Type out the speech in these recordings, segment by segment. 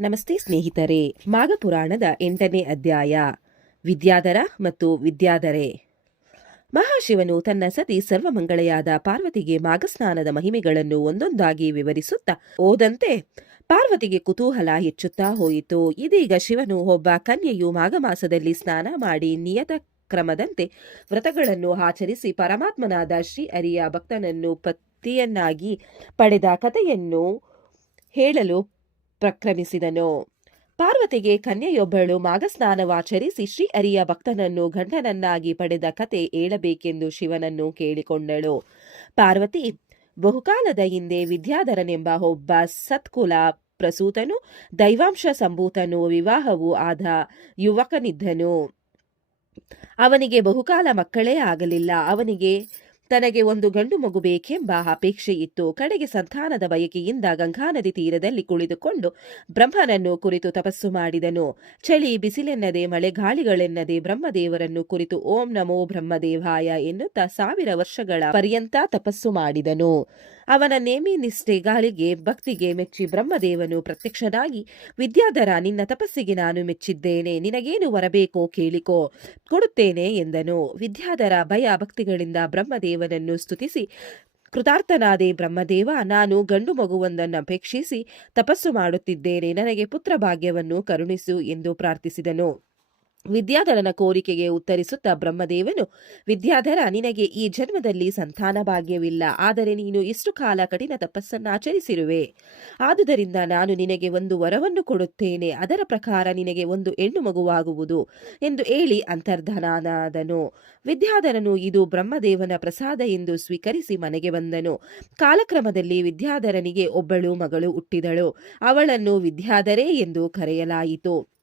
ನಮಸ್ತೆ ಸ್ನೇಹಿತರೆ, ಮಾಘಪುರಾಣದ ಎಂಟನೇ ಅಧ್ಯಾಯ, ವಿದ್ಯಾಧರ ಮತ್ತು ವಿದ್ಯಾಧರೆ. ಮಹಾಶಿವನು ತನ್ನ ಸತಿ ಸರ್ವಮಂಗಳೆಯಾದ ಪಾರ್ವತಿಗೆ ಮಾಘಸ್ನಾನದ ಮಹಿಮೆಗಳನ್ನು ಒಂದೊಂದಾಗಿ ವಿವರಿಸುತ್ತಾ ಓದಂತೆ ಪಾರ್ವತಿಗೆ ಕುತೂಹಲ ಹೆಚ್ಚುತ್ತಾ ಹೋಯಿತು. ಇದೀಗ ಶಿವನು ಒಬ್ಬ ಕನ್ಯೆಯು ಮಾಘ ಮಾಸದಲ್ಲಿ ಸ್ನಾನ ಮಾಡಿ ನಿಯತ ಕ್ರಮದಂತೆ ವ್ರತಗಳನ್ನು ಆಚರಿಸಿ ಪರಮಾತ್ಮನಾದ ಶ್ರೀ ಅರಿಯ ಭಕ್ತನನ್ನು ಪತಿಯನ್ನಾಗಿ ಪಡೆದ ಕಥೆಯನ್ನು ಹೇಳಲು ಪ್ರಕ್ರಮಿಸಿದನು. ಪಾರ್ವತಿಗೆ ಕನ್ಯೆಯೊಬ್ಬಳು ಮಾಘಸ್ನಾನವಾಚರಿಸಿ ಶ್ರೀಹರಿಯ ಭಕ್ತನನ್ನು ಗಂಡನನ್ನಾಗಿ ಪಡೆದ ಕತೆ ಹೇಳಬೇಕೆಂದು ಶಿವನನ್ನು ಕೇಳಿಕೊಂಡಳು. ಪಾರ್ವತಿ, ಬಹುಕಾಲದ ಹಿಂದೆ ವಿದ್ಯಾಧರನೆಂಬ ಒಬ್ಬ ಸತ್ಕುಲ ಪ್ರಸೂತನು, ದೈವಾಂಶ ಸಂಭೂತನು ವಿವಾಹವೂ ಆದ ಯುವಕನಿದ್ದನು. ಅವನಿಗೆ ಬಹುಕಾಲ ಮಕ್ಕಳೇ ಆಗಲಿಲ್ಲ. ಅವನಿಗೆ ತನಗೆ ಒಂದು ಗಂಡು ಮಗು ಬೇಕೆಂಬ ಅಪೇಕ್ಷೆ ಇತ್ತು ಕಡೆಗೆ ಸಂತಾನದ ಬಯಕೆಯಿಂದ ಗಂಗಾ ನದಿ ತೀರದಲ್ಲಿ ಕುಳಿತುಕೊಂಡು ಬ್ರಹ್ಮನನ್ನು ಕುರಿತು ತಪಸ್ಸು ಮಾಡಿದನು. ಚಳಿ ಬಿಸಿಲೆನ್ನದೆ ಮಳೆಗಾಳಿಗಳೆನ್ನದೆ ಬ್ರಹ್ಮದೇವರನ್ನು ಕುರಿತು ಓಂ ನಮೋ ಬ್ರಹ್ಮದೇವಾಯ ಎನ್ನುತ್ತಾ ಸಾವಿರ ವರ್ಷಗಳ ಪರ್ಯಂತ ತಪಸ್ಸು ಮಾಡಿದನು. ಅವನ ನೇಮಿ ನಿಷ್ಠೆಗಳಿಗೆ ಭಕ್ತಿಗೆ ಮೆಚ್ಚಿ ಬ್ರಹ್ಮದೇವನು ಪ್ರತ್ಯಕ್ಷನಾಗಿ, ವಿದ್ಯಾಧರ ನಿನ್ನ ತಪಸ್ಸಿಗೆ ನಾನು ಮೆಚ್ಚಿದ್ದೇನೆ, ನಿನಗೇನು ವರಬೇಕೋ ಕೇಳಿಕೋ, ಕೊಡುತ್ತೇನೆ ಎಂದನು. ವಿದ್ಯಾಧರ ಭಯ ಭಕ್ತಿಗಳಿಂದ ಬ್ರಹ್ಮದೇವನನ್ನು ಸ್ತುತಿಸಿ, ಕೃತಾರ್ಥನಾದೆ ಬ್ರಹ್ಮದೇವ, ನಾನು ಗಂಡು ಮಗುವೊಂದನ್ನು ಅಪೇಕ್ಷಿಸಿ ತಪಸ್ಸು ಮಾಡುತ್ತಿದ್ದೇನೆ, ನನಗೆ ಪುತ್ರ ಭಾಗ್ಯವನ್ನು ಕರುಣಿಸು ಎಂದು ಪ್ರಾರ್ಥಿಸಿದನು. ವಿದ್ಯಾಧರನ ಕೋರಿಕೆಗೆ ಉತ್ತರಿಸುತ್ತಾ ಬ್ರಹ್ಮದೇವನು, ವಿದ್ಯಾಧರ, ನಿನಗೆ ಈ ಜನ್ಮದಲ್ಲಿ ಸಂತಾನ ಭಾಗ್ಯವಿಲ್ಲ. ಆದರೆ ನೀನು ಇಷ್ಟು ಕಾಲ ಕಠಿಣ ತಪಸ್ಸನ್ನಾಚರಿಸಿರುವೆ ಆದುದರಿಂದ ನಾನು ನಿನಗೆ ಒಂದು ವರವನ್ನು ಕೊಡುತ್ತೇನೆ. ಅದರ ಪ್ರಕಾರ ನಿನಗೆ ಒಂದು ಹೆಣ್ಣು ಮಗುವಾಗುವುದು ಎಂದು ಹೇಳಿ ಅಂತರ್ಧನಾದನು. ವಿದ್ಯಾಧರನು, ಇದು ಬ್ರಹ್ಮದೇವನ ಪ್ರಸಾದ ಎಂದು ಸ್ವೀಕರಿಸಿ ಮನೆಗೆ ಬಂದನು. ಕಾಲಕ್ರಮದಲ್ಲಿ ವಿದ್ಯಾಧರನಿಗೆ ಒಬ್ಬಳು ಮಗಳು ಹುಟ್ಟಿದಳು. ಅವಳನ್ನು ವಿದ್ಯಾಧರೇ ಎಂದು ಕರೆಯಲಾಯಿತು.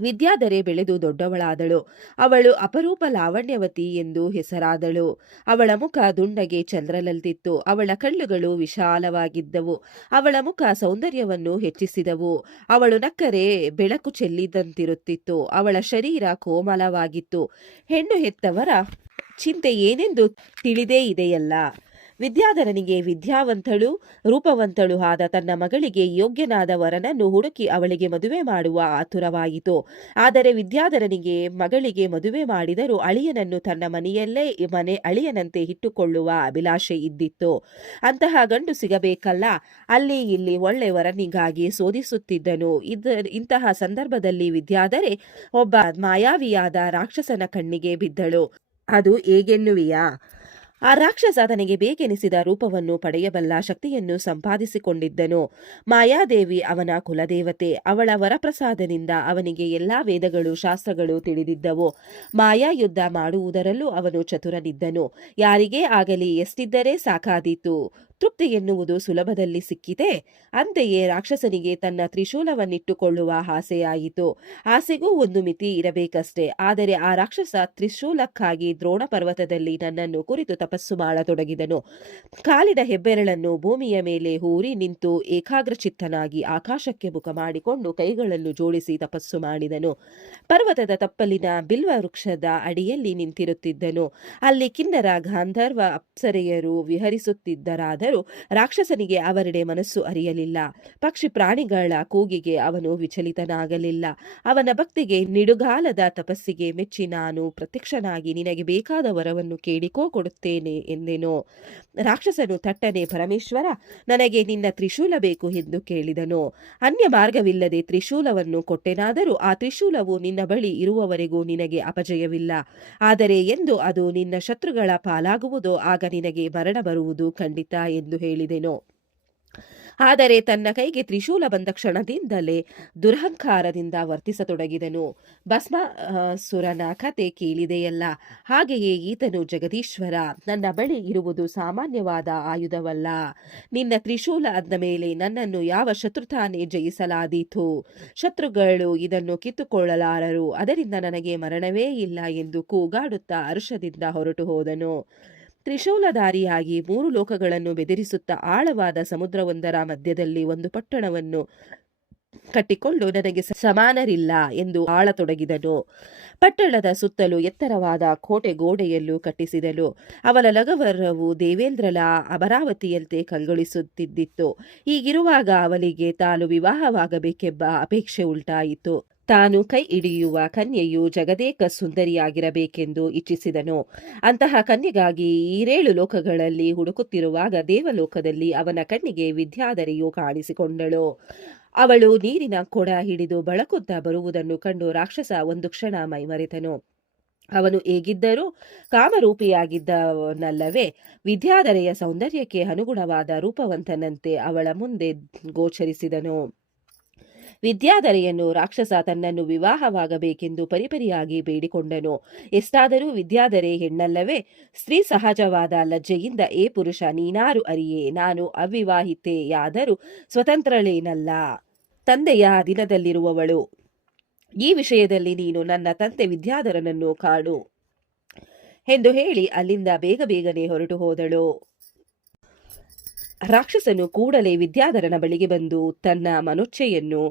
ವಿದ್ಯಾಧರೆ ಬೆಳೆದು ದೊಡ್ಡವಳಾದಳು. ಅವಳು ಅಪರೂಪ ಲಾವಣ್ಯವತಿ ಎಂದು ಹೆಸರಾದಳು. ಅವಳ ಮುಖ ದುಂಡಗೆ ಚಂದ್ರಲಲ್ದಿತ್ತು ಅವಳ ಕಣ್ಣುಗಳು ವಿಶಾಲವಾಗಿದ್ದವು. ಅವಳ ಮುಖ ಸೌಂದರ್ಯವನ್ನು ಹೆಚ್ಚಿಸಿದವು. ಅವಳು ನಕ್ಕರೆ ಬೆಳಕು ಚೆಲ್ಲಿದಂತಿರುತ್ತಿತ್ತು. ಅವಳ ಶರೀರ ಕೋಮಲವಾಗಿತ್ತು. ಹೆಣ್ಣು ಹೆತ್ತವರ ಚಿಂತೆ ಏನೆಂದು ತಿಳಿದೇ ಇದೆಯಲ್ಲ. ವಿದ್ಯಾಧರನಿಗೆ ವಿದ್ಯಾವಂತಳು, ರೂಪವಂತಳು ಆದ ತನ್ನ ಮಗಳಿಗೆ ಯೋಗ್ಯನಾದ ವರನನ್ನು ಹುಡುಕಿ ಅವಳಿಗೆ ಮದುವೆ ಮಾಡುವ ಆತುರವಾಯಿತು. ಆದರೆ ವಿದ್ಯಾಧರನಿಗೆ ಮಗಳಿಗೆ ಮದುವೆ ಮಾಡಿದರೂ ಅಳಿಯನನ್ನು ತನ್ನ ಮನೆಯಲ್ಲೇ, ಮನೆ ಅಳಿಯನಂತೆ ಇಟ್ಟುಕೊಳ್ಳುವ ಅಭಿಲಾಷೆ ಇದ್ದಿತ್ತು. ಅಂತಹ ಗಂಡು ಸಿಗಬೇಕಲ್ಲ, ಅಲ್ಲಿ ಇಲ್ಲಿ ಒಳ್ಳೆ ವರನಿಗಾಗಿ ಶೋಧಿಸುತ್ತಿದ್ದನು ಇಂತಹ ಸಂದರ್ಭದಲ್ಲಿ ವಿದ್ಯಾಧರೆ ಒಬ್ಬ ಮಾಯಾವಿಯಾದ ರಾಕ್ಷಸನ ಕಣ್ಣಿಗೆ ಬಿದ್ದಳು. ಅದು ಹೇಗೆನ್ನುವಿಯಾ? ಆ ರಾಕ್ಷಸ ತನಗೆ ಬೇಕೆನಿಸಿದ ರೂಪವನ್ನು ಪಡೆಯಬಲ್ಲ ಶಕ್ತಿಯನ್ನು ಸಂಪಾದಿಸಿಕೊಂಡಿದ್ದನು. ಮಾಯಾದೇವಿ ಅವನ ಕುಲದೇವತೆ, ಅವಳ ವರಪ್ರಸಾದನಿಂದ ಅವನಿಗೆ ಎಲ್ಲಾ ವೇದಗಳು, ಶಾಸ್ತ್ರಗಳು ತಿಳಿದಿದ್ದವು. ಮಾಯಾ ಯುದ್ಧ ಮಾಡುವುದರಲ್ಲೂ ಅವನು ಚತುರನಿದ್ದನು. ಯಾರಿಗೇ ಆಗಲಿ ಎಷ್ಟಿದ್ದರೆ ಸಾಕಾದೀತು. ತೃಪ್ತಿ ಎನ್ನುವುದು ಸುಲಭದಲ್ಲಿ ಸಿಕ್ಕಿದೆ. ಅಂತೆಯೇ ರಾಕ್ಷಸನಿಗೆ ತನ್ನ ತ್ರಿಶೂಲವನ್ನಿಟ್ಟುಕೊಳ್ಳುವ ಆಸೆಯಾಯಿತು. ಆಸೆಗೂ ಒಂದು ಮಿತಿ ಇರಬೇಕಷ್ಟೇ. ಆದರೆ ಆ ರಾಕ್ಷಸ ತ್ರಿಶೂಲಕ್ಕಾಗಿ ದ್ರೋಣ ಪರ್ವತದಲ್ಲಿ ನನ್ನನ್ನು ಕುರಿತು ತಪಸ್ಸು ಮಾಡತೊಡಗಿದನು. ಕಾಲಿನ ಹೆಬ್ಬೆರಳನ್ನು ಭೂಮಿಯ ಮೇಲೆ ಹೂರಿ ನಿಂತು ಏಕಾಗ್ರಚಿತ್ತನಾಗಿ ಆಕಾಶಕ್ಕೆ ಮುಖ ಮಾಡಿಕೊಂಡು ಕೈಗಳನ್ನು ಜೋಡಿಸಿ ತಪಸ್ಸು ಮಾಡಿದನು. ಪರ್ವತದ ತಪ್ಪಲಿನ ಬಿಲ್ವ ವೃಕ್ಷದ ಅಡಿಯಲ್ಲಿ ನಿಂತಿರುತ್ತಿದ್ದನು. ಅಲ್ಲಿ ಕಿನ್ನರ ಗಾಂಧರ್ವ ಅಪ್ಸರೆಯರು ವಿಹರಿಸುತ್ತಿದ್ದರಾದರೂ ರಾಕ್ಷಸನಿಗೆ ಅವರೆಡೆ ಮನಸ್ಸು ಅರಿಯಲಿಲ್ಲ. ಪಕ್ಷಿ ಪ್ರಾಣಿಗಳ ಕೂಗಿಗೆ ಅವನು ವಿಚಲಿತನಾಗಲಿಲ್ಲ. ಅವನ ಭಕ್ತಿಗೆ ನಿಡುಗಾಲದ ತಪಸ್ಸಿಗೆ ಮೆಚ್ಚಿ ನಾನು ಪ್ರತ್ಯಕ್ಷನಾಗಿ ನಿನಗೆ ಬೇಕಾದ ವರವನ್ನು ಕೇಳಿಕೋ ಕೊಡುತ್ತೇನೆ ಎಂದೆನು. ರಾಕ್ಷಸನು ತಟ್ಟನೆ, ಪರಮೇಶ್ವರ, ನನಗೆ ನಿನ್ನ ತ್ರಿಶೂಲ ಬೇಕು ಎಂದು ಕೇಳಿದನು. ಅನ್ಯ ಮಾರ್ಗವಿಲ್ಲದೆ ತ್ರಿಶೂಲವನ್ನು ಕೊಟ್ಟೆನಾದರೂ ಆ ತ್ರಿಶೂಲವು ನಿನ್ನ ಬಳಿ ಇರುವವರೆಗೂ ನಿನಗೆ ಅಪಜಯವಿಲ್ಲ. ಆದರೆ ಎಂದು ಅದು ನಿನ್ನ ಶತ್ರುಗಳ ಪಾಲಾಗುವುದೋ ಆಗ ನಿನಗೆ ಮರಣ ಬರುವುದು ಖಂಡಿತ ಎಂದು ಹೇಳಿದೆನು. ಆದರೆ ತನ್ನ ಕೈಗೆ ತ್ರಿಶೂಲ ಬಂದ ಕ್ಷಣದಿಂದಲೇ ದುರಹಂಕಾರದಿಂದ ವರ್ತಿಸತೊಡಗಿದನು. ಭಸ್ಮಾಸುರನ ಕತೆ ಕೇಳಿದೆಯಲ್ಲ, ಹಾಗೆಯೇ ಈತನು ಜಗದೀಶ್ವರ, ನನ್ನ ಬಳಿ ಇರುವುದು ಸಾಮಾನ್ಯವಾದ ಆಯುಧವಲ್ಲ. ನಿನ್ನ ತ್ರಿಶೂಲ ಅಂದ ಮೇಲೆ ನನ್ನನ್ನು ಯಾವ ಶತ್ರುತಾನೇ ಜಯಿಸಲಾದೀತು. ಶತ್ರುಗಳು ಇದನ್ನು ಕಿತ್ತುಕೊಳ್ಳಲಾರರು, ಅದರಿಂದ ನನಗೆ ಮರಣವೇ ಇಲ್ಲ ಎಂದು ಕೂಗಾಡುತ್ತಾ ಹರ್ಷದಿಂದ ಹೊರಟು ಹೋದನು ತ್ರಿಶೂಲಧಾರಿಯಾಗಿ ಮೂರು ಲೋಕಗಳನ್ನು ಬೆದರಿಸುತ್ತಾ ಆಳವಾದ ಸಮುದ್ರವೊಂದರ ಮಧ್ಯದಲ್ಲಿ ಒಂದು ಪಟ್ಟಣವನ್ನು ಕಟ್ಟಿಕೊಂಡು ನನಗೆ ಸಮಾನರಿಲ್ಲ ಎಂದು ಆಳತೊಡಗಿದನು. ಪಟ್ಟಣದ ಸುತ್ತಲೂ ಎತ್ತರವಾದ ಕೋಟೆ ಗೋಡೆಯಲ್ಲೂ ಕಟ್ಟಿಸಿದನು. ಅವನ ಲಗವರವು ದೇವೇಂದ್ರಲ ಅಮರಾವತಿಯಂತೆ ಕಂಗೊಳಿಸುತ್ತಿದ್ದಿತ್ತು. ಹೀಗಿರುವಾಗ ಅವಳಿಗೆ ತಾನು ವಿವಾಹವಾಗಬೇಕೆಂಬ ಅಪೇಕ್ಷೆ ಉಂಟಾಯಿತು. ತಾನು ಕೈ ಹಿಡಿಯುವ ಕನ್ಯೆಯು ಜಗದೇಕ ಸುಂದರಿಯಾಗಿರಬೇಕೆಂದು ಇಚ್ಛಿಸಿದನು. ಅಂತಹ ಕನ್ಯೆಗಾಗಿ ಈರೇಳು ಲೋಕಗಳಲ್ಲಿ ಹುಡುಕುತ್ತಿರುವಾಗ ದೇವಲೋಕದಲ್ಲಿ ಅವನ ಕಣ್ಣಿಗೆ ವಿದ್ಯಾಧರೆಯು ಕಾಣಿಸಿಕೊಂಡಳು. ಅವಳು ನೀರಿನ ಕೊಡ ಹಿಡಿದು ಬಳಕುತ್ತಾ ಬರುವುದನ್ನು ಕಂಡು ರಾಕ್ಷಸ ಒಂದು ಕ್ಷಣ ಮೈಮರೆತನು. ಅವನು ಹೇಗಿದ್ದರೂ ಕಾಮರೂಪಿಯಾಗಿದ್ದವನಲ್ಲವೇ, ವಿದ್ಯಾಧರೆಯ ಸೌಂದರ್ಯಕ್ಕೆ ಅನುಗುಣವಾದ ರೂಪವಂತನಂತೆ ಅವಳ ಮುಂದೆ ಗೋಚರಿಸಿದನು. ವಿದ್ಯಾಧರೆಯನ್ನು ರಾಕ್ಷಸ ತನ್ನನ್ನು ವಿವಾಹವಾಗಬೇಕೆಂದು ಪರಿಪರಿಯಾಗಿ ಬೇಡಿಕೊಂಡನು. ಎಷ್ಟಾದರೂ ವಿದ್ಯಾಧರೆ ಹೆಣ್ಣಲ್ಲವೇ, ಸ್ತ್ರೀ ಸಹಜವಾದ ಲಜ್ಜೆಯಿಂದ ಏ ಪುರುಷ, ನೀನಾರು ಅರಿಯೇ, ನಾನು ಅವಿವಾಹಿತೆಯಾದರೂ ಸ್ವತಂತ್ರಳೇನಲ್ಲ. ತಂದೆಯ ದಿನದಲ್ಲಿರುವವಳು, ಈ ವಿಷಯದಲ್ಲಿ ನೀನು ನನ್ನ ತಂದೆ ವಿದ್ಯಾಧರನನ್ನು ಕಾಡು ಎಂದು ಹೇಳಿ ಅಲ್ಲಿಂದ ಬೇಗ ಬೇಗನೆ ಹೊರಟು ಹೋದಳು. ರಾಕ್ಷಸನು ಕೂಡಲೇ ವಿದ್ಯಾಧರನ ಬಳಿಗೆ ಬಂದು ತನ್ನ ಮನೋಚ್ಛೆಯನ್ನು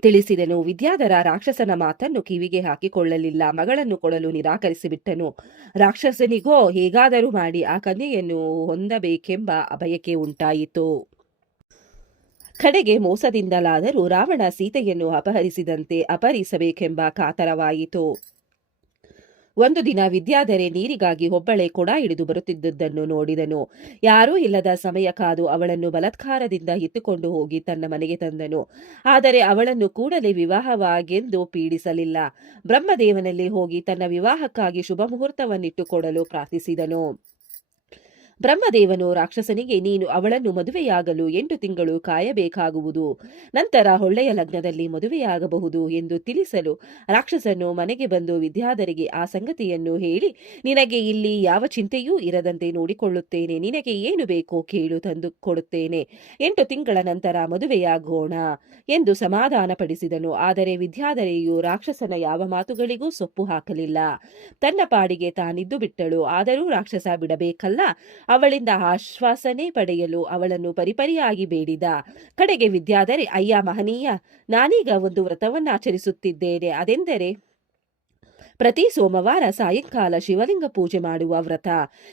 ತಿಳಿಸಿದನು. ವಿದ್ಯಾಧರ ರಾಕ್ಷಸನ ಮಾತನ್ನು ಕಿವಿಗೆ ಹಾಕಿಕೊಳ್ಳಲಿಲ್ಲ. ಮಗಳನ್ನು ಕೊಡಲು ನಿರಾಕರಿಸಿಬಿಟ್ಟನು. ರಾಕ್ಷಸನಿಗೋ, ಹೇಗಾದರೂ ಮಾಡಿ ಆ ಕನ್ಯೆಯನ್ನು ಹೊಂದಬೇಕೆಂಬ ಬಯಕೆ ಉಂಟಾಯಿತು. ಕಡೆಗೆ ಮೋಸದಿಂದಲಾದರೂ ರಾವಣ ಸೀತೆಯನ್ನು ಅಪಹರಿಸಿದಂತೆ ಅಪಹರಿಸಬೇಕೆಂಬ ಕಾತರವಾಯಿತು. ಒಂದು ದಿನ ವಿದ್ಯಾಧರೆ ನೀರಿಗಾಗಿ ಒಬ್ಬಳೆ ಕೊಡ ಹಿಡಿದು ಬರುತ್ತಿದ್ದುದನ್ನು ನೋಡಿದನು. ಯಾರೂ ಇಲ್ಲದ ಸಮಯ ಕಾದು ಅವಳನ್ನು ಬಲತ್ಕಾರದಿಂದ ಇತ್ತುಕೊಂಡು ಹೋಗಿ ತನ್ನ ಮನೆಗೆ ತಂದನು. ಆದರೆ ಅವಳನ್ನು ಕೂಡಲೇ ವಿವಾಹವಾಗೆಂದು ಪೀಡಿಸಲಿಲ್ಲ. ಬ್ರಹ್ಮದೇವನಲ್ಲಿ ಹೋಗಿ ತನ್ನ ವಿವಾಹಕ್ಕಾಗಿ ಶುಭ ಮುಹೂರ್ತವನ್ನಿಟ್ಟುಕೊಡಲು ಪ್ರಾರ್ಥಿಸಿದನು. ಬ್ರಹ್ಮದೇವನು ರಾಕ್ಷಸನಿಗೆ, ನೀನು ಅವಳನ್ನು ಮದುವೆಯಾಗಲು ಎಂಟು ತಿಂಗಳು ಕಾಯಬೇಕಾಗುವುದು. ನಂತರ ಹೊಳ್ಳೆಯ ಲಗ್ನದಲ್ಲಿ ಮದುವೆಯಾಗಬಹುದು ಎಂದು ತಿಳಿಸಲು ರಾಕ್ಷಸನು ಮನೆಗೆ ಬಂದು ವಿದ್ಯಾಧರಿಗೆ ಆ ಸಂಗತಿಯನ್ನು ಹೇಳಿ, ನಿನಗೆ ಇಲ್ಲಿ ಯಾವ ಚಿಂತೆಯೂ ಇರದಂತೆ ನೋಡಿಕೊಳ್ಳುತ್ತೇನೆ, ನಿನಗೆ ಏನು ಬೇಕೋ ಕೇಳು ತಂದು ಕೊಡುತ್ತೇನೆ. ಎಂಟು ತಿಂಗಳ ನಂತರ ಮದುವೆಯಾಗೋಣ ಎಂದು ಸಮಾಧಾನಪಡಿಸಿದನು. ಆದರೆ ವಿದ್ಯಾಧರೆಯು ರಾಕ್ಷಸನ ಯಾವ ಮಾತುಗಳಿಗೂ ಸೊಪ್ಪು ಹಾಕಲಿಲ್ಲ. ತನ್ನ ಪಾಡಿಗೆ ತಾನಿದ್ದು ಬಿಟ್ಟಳು. ಆದರೂ ರಾಕ್ಷಸ ಬಿಡಬೇಕಲ್ಲ. ಅವಳಿಂದ ಆಶ್ವಾಸನೆ ಪಡೆಯಲು ಅವಳನ್ನು ಪರಿಪರಿಯಾಗಿ ಬೇಡಿದ. ಕಡೆಗೆ ವಿದ್ಯಾಧರೆ, ಅಯ್ಯ ಮಹನೀಯ, ನಾನೀಗ ಒಂದು ವ್ರತವನ್ನಾಚರಿಸುತ್ತಿದ್ದೇನೆ. ಅದೆಂದರೆ, ಪ್ರತಿ ಸೋಮವಾರ ಸಾಯಂಕಾಲ ಶಿವಲಿಂಗ ಪೂಜೆ ಮಾಡುವ ವ್ರತ.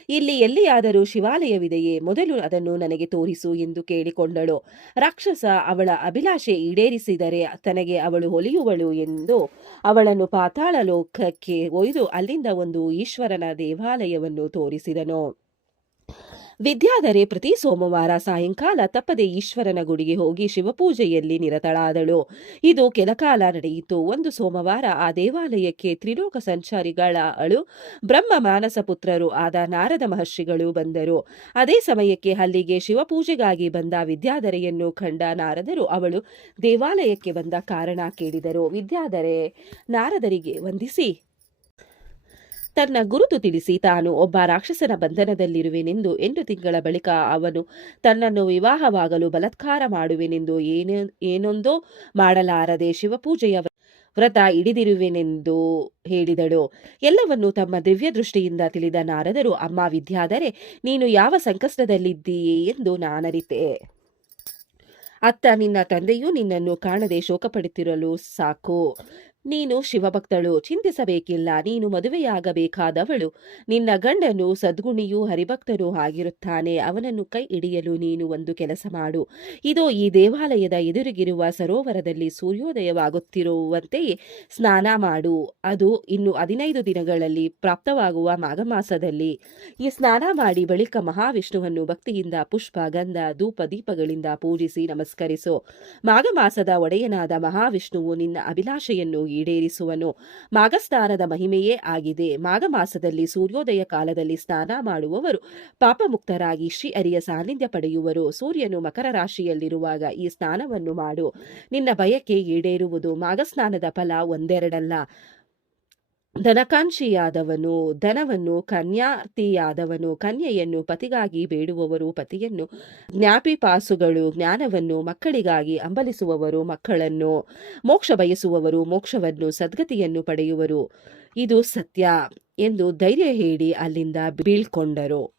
ಇಲ್ಲಿ ಎಲ್ಲಿಯಾದರೂ ಶಿವಾಲಯವಿದೆಯೇ, ಮೊದಲು ಅದನ್ನು ನನಗೆ ತೋರಿಸು ಎಂದು ಕೇಳಿಕೊಂಡಳು. ರಾಕ್ಷಸ ಅವಳ ಅಭಿಲಾಷೆ ಈಡೇರಿಸಿದರೆ ತನಗೆ ಅವಳು ಹೊಲಿಯುವಳು ಎಂದು ಅವಳನ್ನು ಪಾತಾಳ ಲೋಕಕ್ಕೆ ಒಯ್ದು ಅಲ್ಲಿಂದ ಒಂದು ಈಶ್ವರನ ದೇವಾಲಯವನ್ನು ತೋರಿಸಿದನು. ವಿದ್ಯಾಧರೆ ಪ್ರತಿ ಸೋಮವಾರ ಸಾಯಂಕಾಲ ತಪ್ಪದೆ ಈಶ್ವರನ ಗುಡಿಗೆ ಹೋಗಿ ಶಿವಪೂಜೆಯಲ್ಲಿ ನಿರತಳಾದಳು. ಇದು ಕೆಲಕಾಲ ನಡೆಯಿತು. ಒಂದು ಸೋಮವಾರ ಆ ದೇವಾಲಯಕ್ಕೆ ತ್ರಿಲೋಕ ಸಂಚಾರಿಗಳ ಅಳು ಬ್ರಹ್ಮ ಮಾನಸ ಪುತ್ರರು ಆದ ನಾರದ ಮಹರ್ಷಿಗಳು ಬಂದರು. ಅದೇ ಸಮಯಕ್ಕೆ ಅಲ್ಲಿಗೆ ಶಿವಪೂಜೆಗಾಗಿ ಬಂದ ವಿದ್ಯಾಧರೆಯನ್ನು ಕಂಡ ನಾರದರು ಅವಳು ದೇವಾಲಯಕ್ಕೆ ಬಂದ ಕಾರಣ ಕೇಳಿದರು. ವಿದ್ಯಾಧರೆ, ನಾರದರಿಗೆ ವಂದಿಸಿ. ತನ್ನ ಗುರುತು ತಿಳಿಸಿ ತಾನು ಒಬ್ಬ ರಾಕ್ಷಸನ ಬಂಧನದಲ್ಲಿರುವೆನೆಂದು ಎಂಟು ತಿಂಗಳ ಬಳಿಕ ಅವನು ತನ್ನನ್ನು ವಿವಾಹವಾಗಲು ಬಲತ್ಕಾರ ಮಾಡುವೆನೆಂದು ಏನೇ, ಏನೊಂದೋ ಮಾಡಲಾರದೆ ಶಿವಪೂಜೆಯ ವ್ರತ ಹಿಡಿದಿರುವೆನೆಂದು ಹೇಳಿದಳು. ಎಲ್ಲವನ್ನು ತಮ್ಮ ದಿವ್ಯ ದೃಷ್ಟಿಯಿಂದ ತಿಳಿದ ನಾರದರು, ಅಮ್ಮ ವಿದ್ಯಾದರೆ ನೀನು ಯಾವ ಸಂಕಷ್ಟದಲ್ಲಿದ್ದೀಯೇ ಎಂದು ನಾನರಿತೆ. ಅತ್ತ ನಿನ್ನ ತಂದೆಯೂ ನಿನ್ನನ್ನು ಕಾಣದೆ ಶೋಕಪಡುತ್ತಿರಲು ಸಾಕು. ನೀನು ಶಿವಭಕ್ತಳು, ಚಿಂತಿಸಬೇಕಿಲ್ಲ. ನೀನು ಮದುವೆಯಾಗಬೇಕಾದವಳು. ನಿನ್ನ ಗಂಡನು ಸದ್ಗುಣಿಯೂ ಹರಿಭಕ್ತನೂ ಆಗಿರುತ್ತಾನೆ. ಅವನನ್ನು ಕೈ ಹಿಡಿಯಲು ನೀನು ಒಂದು ಕೆಲಸ ಮಾಡು. ಇದು ಈ ದೇವಾಲಯದ ಎದುರಿಗಿರುವ ಸರೋವರದಲ್ಲಿ ಸೂರ್ಯೋದಯವಾಗುತ್ತಿರುವಂತೆಯೇ ಸ್ನಾನ ಮಾಡು. ಅದು ಇನ್ನು ಹದಿನೈದು ದಿನಗಳಲ್ಲಿ ಪ್ರಾಪ್ತವಾಗುವ ಮಾಘಮಾಸದಲ್ಲಿ. ಈ ಸ್ನಾನ ಮಾಡಿ ಬಳಿಕ ಮಹಾವಿಷ್ಣುವನ್ನು ಭಕ್ತಿಯಿಂದ ಪುಷ್ಪ, ಗಂಧ, ಧೂಪ, ದೀಪಗಳಿಂದ ಪೂಜಿಸಿ ನಮಸ್ಕರಿಸು. ಮಾಘಮಾಸದ ಒಡೆಯನಾದ ಮಹಾವಿಷ್ಣುವು ನಿನ್ನ ಅಭಿಲಾಷೆಯನ್ನು ಈಡೇರಿಸುವನು. ಮಾಘಸ್ನಾನದ ಮಹಿಮೆಯೇ ಆಗಿದೆ. ಮಾಘ ಮಾಸದಲ್ಲಿ ಸೂರ್ಯೋದಯ ಕಾಲದಲ್ಲಿ ಸ್ನಾನ ಮಾಡುವವರು ಪಾಪಮುಕ್ತರಾಗಿ ಶ್ರೀ ಅರಿಯ ಸಾನ್ನಿಧ್ಯ ಪಡೆಯುವರು. ಸೂರ್ಯನು ಮಕರ ರಾಶಿಯಲ್ಲಿರುವಾಗ ಈ ಸ್ನಾನವನ್ನು ಮಾಡು. ನಿನ್ನ ಬಯಕೆ ಈಡೇರುವುದು ಮಾಘಸ್ನಾನದ ಫಲ ಒಂದೆರಡಲ್ಲ. ಧನಕಾಂಕ್ಷಿಯಾದವನು, ಧನವನ್ನು ಕನ್ಯಾರ್ಥಿಯಾದವನು ಕನ್ಯೆಯನ್ನು ಪತಿಗಾಗಿ ಬೇಡುವವರು, ಪತಿಯನ್ನು ಜ್ಞಾಪಿಪಾಸುಗಳು, ಜ್ಞಾನವನ್ನು ಮಕ್ಕಳಿಗಾಗಿ ಅಂಬಲಿಸುವವರು, ಮಕ್ಕಳನ್ನು ಮೋಕ್ಷ ಬಯಸುವವರು, ಮೋಕ್ಷವನ್ನು ಸದ್ಗತಿಯನ್ನು ಪಡೆಯುವರು. ಇದು ಸತ್ಯ ಎಂದು ಧೈರ್ಯ ಹೇಳಿ ಅಲ್ಲಿಂದ ಬೀಳ್ಕೊಂಡರು.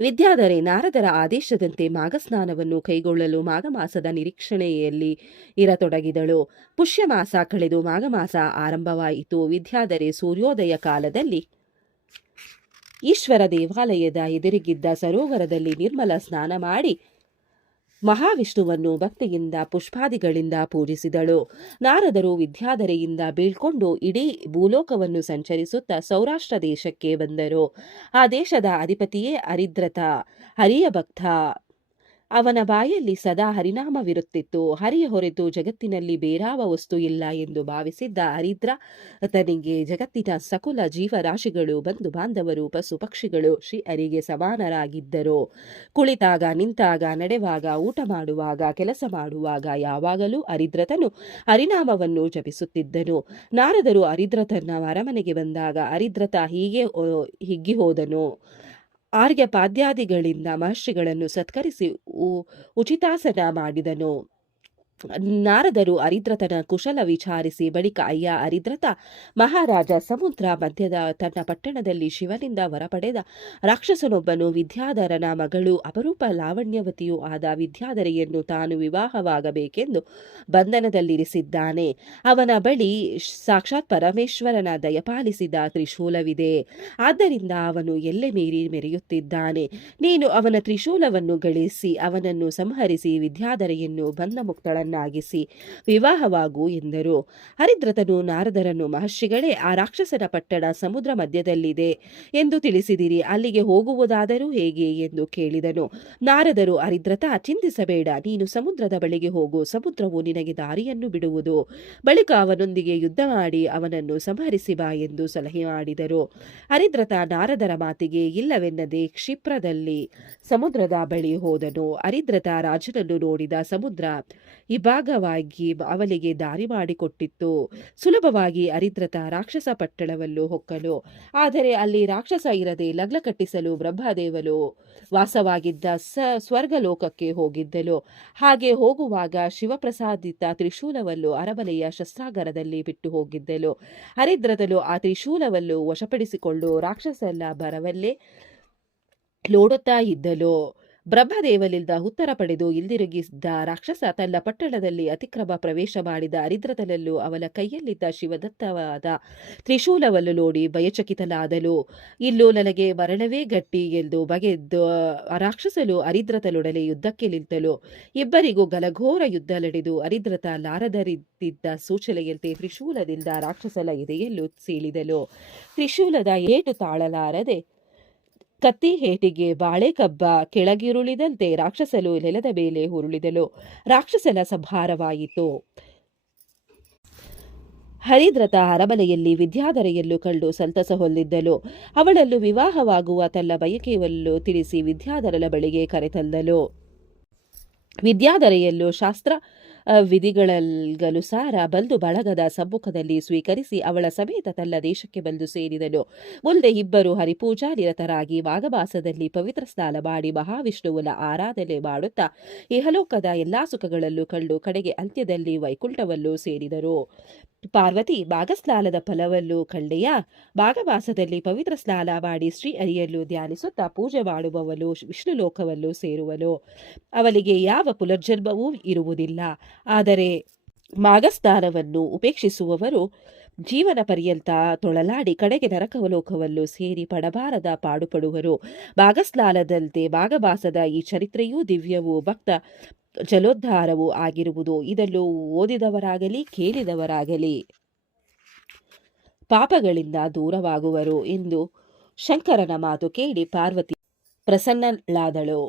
ವಿದ್ಯಾಧರೆ ನಾರದರ ಆದೇಶದಂತೆ ಮಾಘಸ್ನಾನವನ್ನು ಕೈಗೊಳ್ಳಲು ಮಾಘಮಾಸದ ನಿರೀಕ್ಷಣೆಯಲ್ಲಿ ಇರತೊಡಗಿದಳು. ಪುಷ್ಯಮಾಸ ಕಳೆದು ಮಾಘಮಾಸ ಆರಂಭವಾಯಿತು. ವಿದ್ಯಾಧರೆ ಸೂರ್ಯೋದಯ ಕಾಲದಲ್ಲಿ ಈಶ್ವರ ದೇವಾಲಯದ ಎದುರಿಗಿದ್ದ ಸರೋವರದಲ್ಲಿ ನಿರ್ಮಲ ಸ್ನಾನ ಮಾಡಿ ಮಹಾವಿಷ್ಣುವನ್ನು ಭಕ್ತಿಯಿಂದ ಪುಷ್ಪಾದಿಗಳಿಂದ ಪೂಜಿಸಿದಳು. ನಾರದರು ವಿದ್ಯಾಧರೆಯಿಂದ ಬೀಳ್ಕೊಂಡು ಇಡೀ ಭೂಲೋಕವನ್ನು ಸಂಚರಿಸುತ್ತಾ ಸೌರಾಷ್ಟ್ರ ದೇಶಕ್ಕೆ ಬಂದರು. ಆ ದೇಶದ ಅಧಿಪತಿಯೇ ಹರಿದ್ರತ ಹರಿಯ ಭಕ್ತ. ಅವನ ಬಾಯಲ್ಲಿ ಸದಾ ಹರಿನಾಮವಿರುತ್ತಿತ್ತು. ಹರಿಯ ಹೊರತು ಜಗತ್ತಿನಲ್ಲಿ ಬೇರಾವ ವಸ್ತು ಇಲ್ಲ ಎಂದು ಭಾವಿಸಿದ್ದ ಹರಿದ್ರ, ತನಿಗೆ ಜಗತ್ತಿನ ಸಕುಲ ಜೀವರಾಶಿಗಳು, ಬಂಧು ಬಾಂಧವರು, ಪಶು ಪಕ್ಷಿಗಳು, ಶ್ರೀ ಹರಿಗೆ ಸಮಾನರಾಗಿದ್ದರು. ಕುಳಿತಾಗ, ನಿಂತಾಗ, ನಡೆವಾಗ, ಊಟ ಮಾಡುವಾಗ, ಕೆಲಸ ಮಾಡುವಾಗ ಯಾವಾಗಲೂ ಹರಿದ್ರತನು ಹರಿನಾಮವನ್ನು ಜಪಿಸುತ್ತಿದ್ದನು. ನಾರದರು ಹರಿದ್ರತನ ಅರಮನೆಗೆ ಬಂದಾಗ ಹರಿದ್ರತ ಹೀಗೆ ಹಿಗ್ಗಿ ಹೋದನು. ಆರ್ಯ ಪಾದ್ಯಾದಿಗಳಿಂದ ಮಹರ್ಷಿಗಳನ್ನು ಸತ್ಕರಿಸಿ ಉಚಿತಾಸನ ಮಾಡಿದನು. ನಾರದರು ಅರಿದ್ರತನ ಕುಶಲ ವಿಚಾರಿಸಿ ಬಳಿಕ ಅಯ್ಯ ಅರಿದ್ರತ ಮಹಾರಾಜ ಸಮುದ್ರ ಮಧ್ಯದ ತನ್ನ ಪಟ್ಟಣದಲ್ಲಿ ಶಿವನಿಂದ ಹೊರಪಡೆದ ಪಡೆದ ರಾಕ್ಷಸನೊಬ್ಬನು ವಿದ್ಯಾಧರನ ಮಗಳು ಅಪರೂಪ ಲಾವಣ್ಯವತಿಯೂ ಆದ ವಿದ್ಯಾಧರೆಯನ್ನು ತಾನು ವಿವಾಹವಾಗಬೇಕೆಂದು ಬಂಧನದಲ್ಲಿರಿಸಿದ್ದಾನೆ. ಅವನ ಬಳಿ ಸಾಕ್ಷಾತ್ ಪರಮೇಶ್ವರನ ದಯಪಾಲಿಸಿದ ತ್ರಿಶೂಲವಿದೆ. ಆದ್ದರಿಂದ ಅವನು ಎಲ್ಲೆ ಮೀರಿ ಮೆರೆಯುತ್ತಿದ್ದಾನೆ. ನೀನು ಅವನ ತ್ರಿಶೂಲವನ್ನು ಗಳಿಸಿ ಅವನನ್ನು ಸಂಹರಿಸಿ ವಿದ್ಯಾಧರೆಯನ್ನು ಬಂಧಮುಕ್ತಳನ್ನಾಗಿಸಿ ವಿವಾಹವಾಗು ಎಂದರು. ಹರಿದ್ರತನು ನಾರದರನ್ನು ಮಹರ್ಷಿಗಳೇ, ಆ ರಾಕ್ಷಸನ ಪಟ್ಟಣ ಸಮುದ್ರ ಮಧ್ಯದಲ್ಲಿದೆ ಎಂದು ತಿಳಿಸಿದಿರಿ, ಅಲ್ಲಿಗೆ ಹೋಗುವುದಾದರೂ ಹೇಗೆ ಎಂದು ಕೇಳಿದನು. ನಾರದರು, ಹರಿದ್ರತ, ಚಿಂತಿಸಬೇಡ, ನೀನು ಸಮುದ್ರದ ಬಳಿಗೆ ಹೋಗು, ಸಮುದ್ರವು ನಿನಗೆ ದಾರಿಯನ್ನು ಬಿಡುವುದು. ಬಳಿಕ ಅವನೊಂದಿಗೆ ಯುದ್ಧ ಮಾಡಿ ಅವನನ್ನು ಸಂಹರಿಸಿ ಬಾ ಎಂದು ಸಲಹೆ ಮಾಡಿದರು. ಹರಿದ್ರತ ನಾರದರ ಮಾತಿಗೆ, ಇಲ್ಲವೆನ್ನದೆ ಕ್ಷಿಪ್ರದಲ್ಲಿ ಸಮುದ್ರದ ಬಳಿ ಹೋದನು. ಹರಿದ್ರತ ರಾಜನನ್ನು ನೋಡಿದ ಸಮುದ್ರ ಇಭಾಗವಾಗಿ ಅವಳಿಗೆ ದಾರಿ ಮಾಡಿಕೊಟ್ಟಿತ್ತು. ಸುಲಭವಾಗಿ ಅರಿದ್ರತ ರಾಕ್ಷಸ ಪಟ್ಟಣವನ್ನು ಹೊಕ್ಕಲು ಆದರೆ ಅಲ್ಲಿ ರಾಕ್ಷಸ ಇರದೆ ಲಗ್ನ ಕಟ್ಟಿಸಲು ಬ್ರಹ್ಮದೇವಲು ವಾಸವಾಗಿದ್ದ ಸ, ಸ್ವರ್ಗಲೋಕಕ್ಕೆ ಹೋಗಿದ್ದಲು ಹಾಗೆ ಹೋಗುವಾಗ ಶಿವಪ್ರಸಾದಿತ ತ್ರಿಶೂಲವನ್ನು ಅರಮನೆಯ ಶಸ್ತ್ರಾಗಾರದಲ್ಲಿ ಬಿಟ್ಟು ಹೋಗಿದ್ದಲು ಹರಿದ್ರದಲು ಆ ತ್ರಿಶೂಲವನ್ನು ವಶಪಡಿಸಿಕೊಂಡು ರಾಕ್ಷಸನ ಬರವಲ್ಲೇ ಲೋಡುತ್ತಾ ಇದ್ದನು. ಬ್ರಹ್ಮದೇವನಿಂದ ಉತ್ತರ ಪಡೆದು ಹಿಂದಿರುಗಿದ್ದ ರಾಕ್ಷಸ ತನ್ನ ಪಟ್ಟಣದಲ್ಲಿ ಅತಿಕ್ರಮ ಪ್ರವೇಶ ಮಾಡಿದ ಹರಿದ್ರದಲ್ಲೂ ಅವನ ಕೈಯಲ್ಲಿದ್ದ ಶಿವದತ್ತವಾದ ತ್ರಿಶೂಲವನ್ನು ನೋಡಿ ಭಯಚಕಿತಲಾದಲು ಇಲ್ಲೂ ನನಗೆ ಮರಣವೇ ಗಟ್ಟಿ ಎಂದು ಬಗೆದ್ದು ರಾಕ್ಷಸಲು ರಾಕ್ಷಸನು ಯುದ್ಧಕ್ಕೆ ನಿಂತಲು ಇಬ್ಬರಿಗೂ ಗಲಘೋರ ಯುದ್ಧ ನಡೆದು ಹರಿದ್ರತ ಲಾರದರಿದ್ದ ಸೂಚನೆಯಂತೆ ತ್ರಿಶೂಲದಿಂದ ರಾಕ್ಷಸನ ಎದೆಯಲ್ಲೂ ಸೀಳಿದಲು ತ್ರಿಶೂಲದ ಏಟು ತಾಳಲಾರದೆ ಕತ್ತಿ ಹೇಟಿಗೆ ಬಾಳೆ ಕಬ್ಬ ಕೆಳಗಿರುಳಿದಂತೆ ರಾಕ್ಷಸಲು ನೆಲದ ಮೇಲೆ ಉರುಳಿದಳು ರಾಕ್ಷಸನ ಸಂಹಾರವಾಯಿತು. ಹರಿದ್ರತ ಅರಮನೆಯಲ್ಲಿ ವಿದ್ಯಾಧರೆಯನ್ನು ಕಂಡು ಸಂತಸ ಹೊಂದಿದ್ದಳು ಅವಳನ್ನು ವಿವಾಹವಾಗುವ ತನ್ನ ಬಯಕೆಯನ್ನು ತಿಳಿಸಿ ವಿದ್ಯಾಧರನ ಬಳಿಗೆ ಕರೆತಂದಳು ವಿದ್ಯಾಧರೆಯಲ್ಲೂ ಶಾಸ್ತ್ರ ವಿಧಿಗಳಗನುಸಾರ ಬಂದು ಬಳಗದ ಸಮ್ಮುಖದಲ್ಲಿ ಸ್ವೀಕರಿಸಿ ಅವಳ ಸಮೇತ ತಲ್ಲ ದೇಶಕ್ಕೆ ಬಂದು ಸೇರಿದನು. ಮುಂದೆ ಇಬ್ಬರು ಹರಿಪೂಜಾ ನಿರತರಾಗಿ ವಾಗವಾಸದಲ್ಲಿ ಪವಿತ್ರ ಸ್ನಾನ ಮಾಡಿ ಮಹಾವಿಷ್ಣುವಿನ ಆರಾಧನೆ ಮಾಡುತ್ತಾ, ಇಹಲೋಕದ ಎಲ್ಲಾ ಸುಖಗಳಲ್ಲೂ ಕಂಡು ಕಡೆಗೆ ಅಂತ್ಯದಲ್ಲಿ ವೈಕುಂಠವನ್ನು ಸೇರಿದರು. ಪಾರ್ವತಿ ಮಾಘಸ್ನಾನದ ಫಲವನ್ನು ಕಂಡೆಯ? ಭಾಗವಾಸದಲ್ಲಿ ಪವಿತ್ರ ಸ್ನಾನ ಮಾಡಿ ಶ್ರೀ ಅರಿಯಲ್ಲೂ ಧ್ಯಾನಿಸುತ್ತಾ ಪೂಜೆ ಮಾಡುವವನು ವಿಷ್ಣು ಲೋಕವನ್ನು ಸೇರುವನು. ಅವಳಿಗೆ ಯಾವ ಪುನರ್ಜನ್ಮವೂ ಇರುವುದಿಲ್ಲ. ಆದರೆ ಮಾಗಸ್ನಾನವನ್ನು ಉಪೇಕ್ಷಿಸುವವರು ಜೀವನ ಪರ್ಯಂತ ತೊಳಲಾಡಿ ಕಡೆಗೆ ನರಕವಲೋಕವನ್ನು ಸೇರಿ ಪಡಬಾರದ ಪಾಡುಪಡುವರು. ಭಾಗಸ್ನಾನದಂತೆ ಮಾಘಮಾಸದ ಈ ಚರಿತ್ರೆಯೂ ದಿವ್ಯವೂ ಭಕ್ತ ಜಲೋದ್ಧಾರವೂ ಆಗಿರುವುದು. ಇದನ್ನು ಓದಿದವರಾಗಲಿ, ಕೇಳಿದವರಾಗಲಿ ಪಾಪಗಳಿಂದ ದೂರವಾಗುವರು ಎಂದು ಶಂಕರನ ಮಾತು ಕೇಳಿ ಪಾರ್ವತಿ ಪ್ರಸನ್ನಳಾದಳು.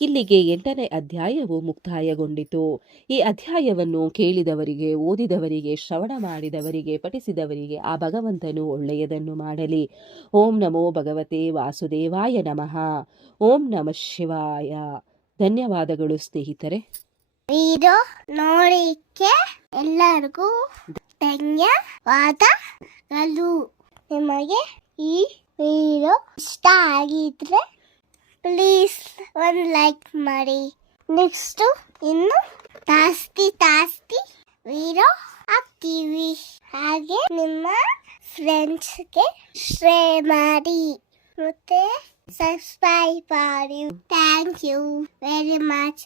ಇಲ್ಲಿಗೆ ಎಂಟನೇ ಅಧ್ಯಾಯವು ಮುಕ್ತಾಯಗೊಂಡಿತು. ಈ ಅಧ್ಯಾಯವನ್ನು ಕೇಳಿದವರಿಗೆ, ಓದಿದವರಿಗೆ, ಶ್ರವಣ ಮಾಡಿದವರಿಗೆ, ಪಠಿಸಿದವರಿಗೆ ಆ ಭಗವಂತನು ಒಳ್ಳೆಯದನ್ನು ಮಾಡಲಿ. ಓಂ ನಮೋ ಭಗವತೆ ವಾಸುದೇವಾಯ ನಮಃ. ಓಂ ನಮಃ ಶಿವಾಯ. ಧನ್ಯವಾದಗಳು ಸ್ನೇಹಿತರೆ. ನೋಡಿಕೆ ಎಲ್ಲರಿಗೂ ಧನ್ಯವಾದಗಳು. ನಿಮಗೆ ಈ ವಿಡಿಯೋ ಇಷ್ಟ ಆಗಿದ್ರೆ ಪ್ಲೀಸ್ ಒಂದು ಲೈಕ್ ಮಾಡಿ ನೆಕ್ಸ್ಟು ಇನ್ನು ಜಾಸ್ತಿ ಜಾಸ್ತಿ ವೀರೋ ಹಾಕ್ತೀವಿ ಹಾಗೆ ನಿಮ್ಮ ಫ್ರೆಂಡ್ಸ್ಗೆ ಶೇರ್ ಮಾಡಿ. ಮತ್ತೆ ಸಬ್ಸ್ಕ್ರೈಬ್ ಮಾಡಿ. Thank you very much.